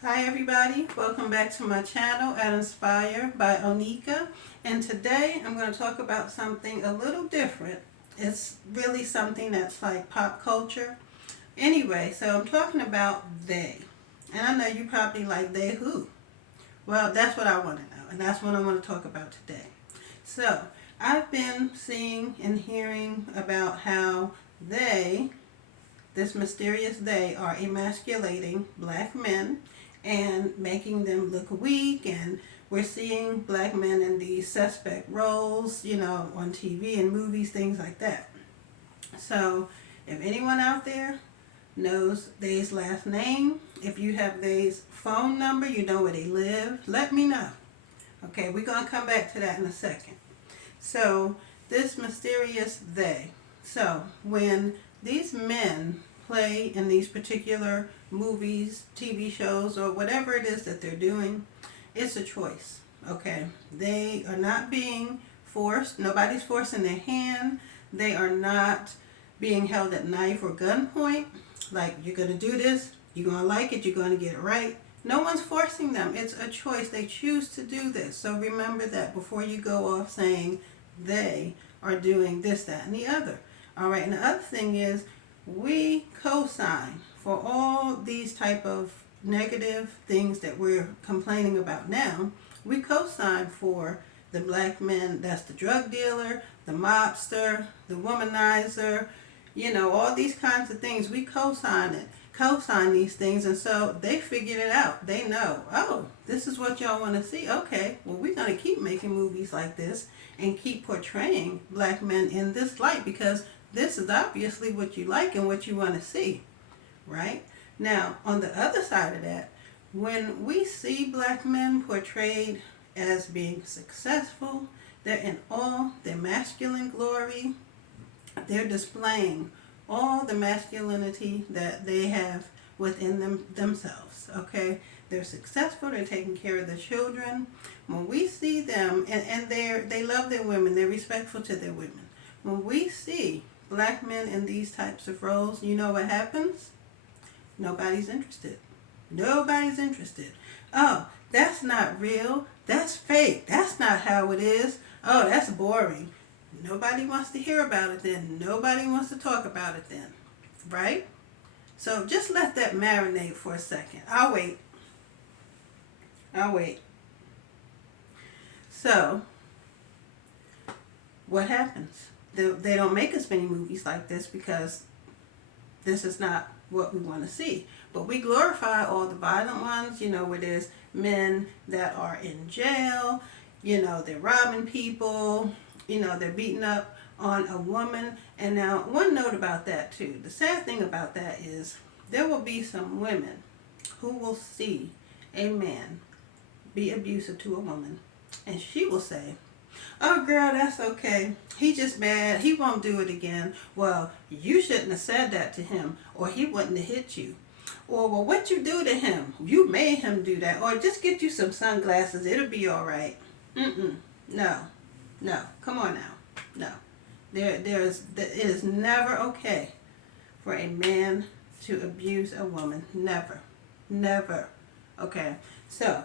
Hi everybody, welcome back to my channel at Inspire by Onika, and today I'm going to talk about something a little different. It's really something that's like pop culture. Anyway, so I'm talking about they, and I know you probably like they who. Well, that's what I want to know, and that's what I want to talk about today. So I've been seeing and hearing about how they, this mysterious they, are emasculating black men and making them look weak, and we're seeing black men in these suspect roles, on TV and movies, things like that. So if anyone out there knows they's last name, if you have they's phone number, you know where they live, let me know. Okay, we're going to come back to that in a second. So this mysterious they. So when these men play in these particular movies, TV shows, or whatever it is that they're doing, it's a choice. Okay, they are not being forced. Nobody's forcing their hand. They are not being held at knife or gunpoint. Like, you're going to do this, you're going to like it, you're going to get it right. No one's forcing them. It's a choice. They choose to do this. So remember that before you go off saying they are doing this, that, and the other. All right, and the other thing is we co-sign for all these type of negative things that we're complaining about now. We co-sign for the black men that's the drug dealer, the mobster, the womanizer, all these kinds of things. We co-sign these things, and so they figured it out. They know, oh, this is what y'all want to see. Okay, well, we're going to keep making movies like this and keep portraying black men in this light, because this is obviously what you like and what you want to see, right? Now, on the other side of that, when we see black men portrayed as being successful, they're in all their masculine glory, they're displaying all the masculinity that they have within themselves. Okay, they're successful, they're taking care of their children. When we see them, and they love their women, they're respectful to their women. When we see black men in these types of roles, you know what happens? Nobody's interested. Nobody's interested. Oh, that's not real. That's fake. That's not how it is. Oh, that's boring. Nobody wants to hear about it then. Nobody wants to talk about it then. Right? So just let that marinate for a second. I'll wait. I'll wait. So, what happens? They don't make as many movies like this because this is not what we want to see. But we glorify all the violent ones, where there's men that are in jail, they're robbing people, they're beating up on a woman. And now, one note about that too. The sad thing about that is there will be some women who will see a man be abusive to a woman, and she will say, oh girl, that's okay. He just mad. He won't do it again. Well, you shouldn't have said that to him, or he wouldn't have hit you. Or, well, what you do to him? You made him do that. Or just get you some sunglasses. It'll be all right. No. No. Come on now. No. It is never okay for a man to abuse a woman. Never. Never. Okay. So,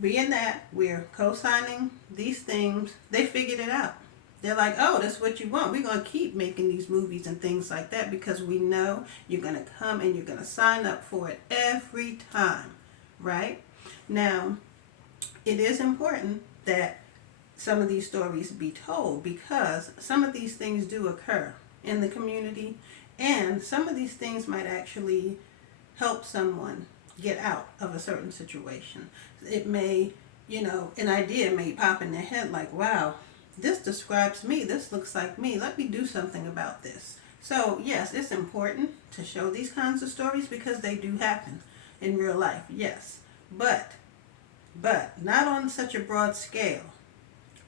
being that we're co-signing these things, they figured it out. They're like, oh, that's what you want. We're going to keep making these movies and things like that because we know you're going to come and you're going to sign up for it every time, right? Now, it is important that some of these stories be told because some of these things do occur in the community, and some of these things might actually help someone get out of a certain situation. It may, an idea may pop in their head like, wow, this describes me, this looks like me, let me do something about this. So yes, it's important to show these kinds of stories because they do happen in real life, yes. But not on such a broad scale.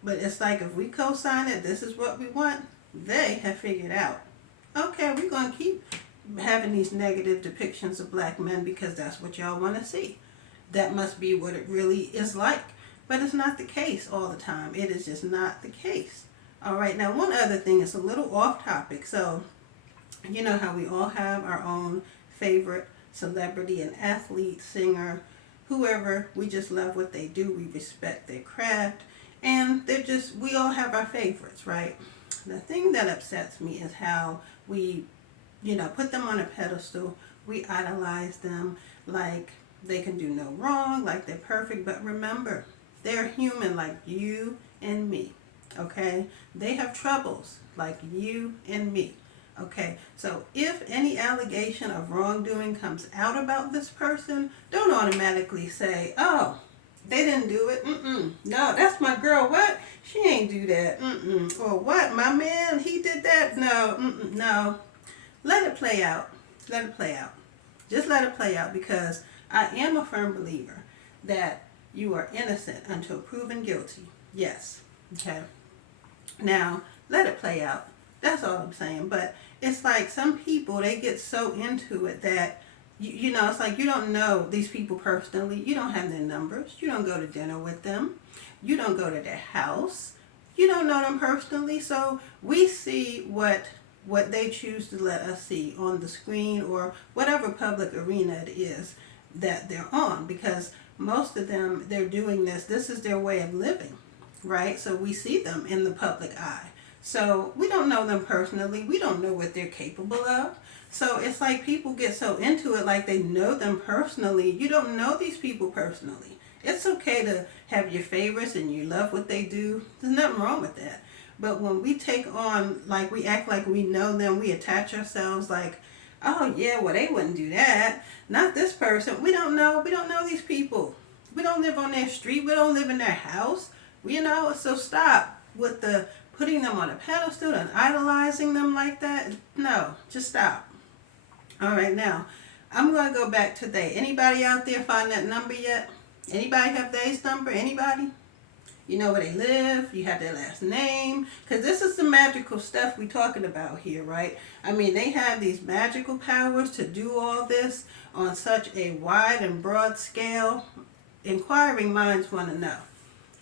But it's like if we co-sign it, this is what we want, they have figured out, okay, we're going to keep having these negative depictions of black men because that's what y'all want to see. That must be what it really is like. But it's not the case all the time. It is just not the case. All right, now one other thing is a little off topic. So, you know how we all have our own favorite celebrity and athlete, singer, whoever, we just love what they do. We respect their craft. And we all have our favorites, right? The thing that upsets me is how we, put them on a pedestal. We idolize them like they can do no wrong, like they're perfect. But remember, they're human like you and me, okay? They have troubles like you and me, okay? So if any allegation of wrongdoing comes out about this person, don't automatically say, oh, they didn't do it. No, that's my girl. What? She ain't do that. Or what? My man, he did that. No. No. Let it play out. Let it play out. Just let it play out, because I am a firm believer that you are innocent until proven guilty. Yes. Okay. Now, let it play out. That's all I'm saying. But it's like some people, they get so into it that it's like you don't know these people personally. You don't have their numbers. You don't go to dinner with them. You don't go to their house. You don't know them personally. So we see what they choose to let us see on the screen or whatever public arena it is that they're on, because most of them, they're doing this. This is their way of living, right? So we see them in the public eye. So we don't know them personally. We don't know what they're capable of. So it's like people get so into it like they know them personally. You don't know these people personally. It's okay to have your favorites and you love what they do. There's nothing wrong with that. But when we take on, like we act like we know them, we attach ourselves like, oh yeah, well they wouldn't do that. Not this person. We don't know these people. We don't live on their street. We don't live in their house. So stop with the putting them on a pedestal and idolizing them like that. No, just stop. All right, now, I'm going to go back to they. Anybody out there find that number yet? Anybody have they's number? Anybody? You know where they live? You have their last name? Because this is the magical stuff we're talking about here, right? I mean, they have these magical powers to do all this on such a wide and broad scale. Inquiring minds want to know.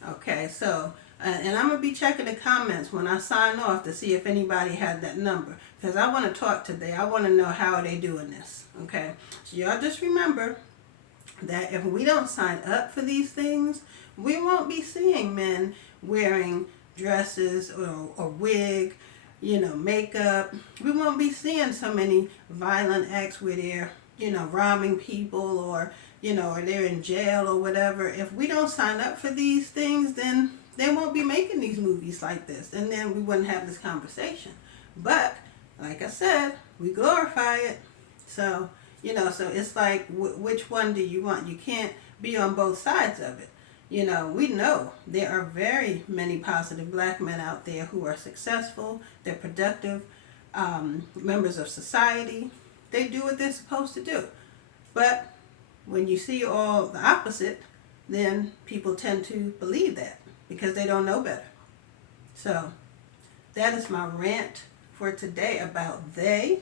Okay, so, and I'm going to be checking the comments when I sign off to see if anybody had that number. Because I want to talk today. I want to know how are they doing this. Okay, so y'all just remember that if we don't sign up for these things, we won't be seeing men wearing dresses or a wig, makeup. We won't be seeing so many violent acts where they're, robbing people or they're in jail or whatever. If we don't sign up for these things, then they won't be making these movies like this, and then we wouldn't have this conversation. But like I said, we glorify it. So, so it's like, which one do you want? You can't be on both sides of it. We know there are very many positive black men out there who are successful. They're productive members of society. They do what they're supposed to do. But when you see all the opposite, then people tend to believe that because they don't know better. So that is my rant for today about they.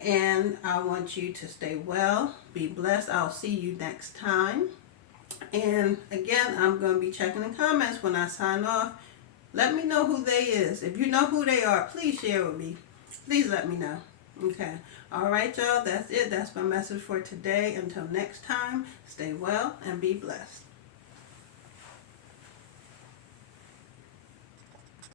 And I want you to stay well, be blessed. I'll see you next time. And again, I'm going to be checking the comments when I sign off. Let me know who they is. If you know who they are, please share with me. Please let me know. Okay. All right, y'all. That's it. That's my message for today. Until next time, stay well and be blessed.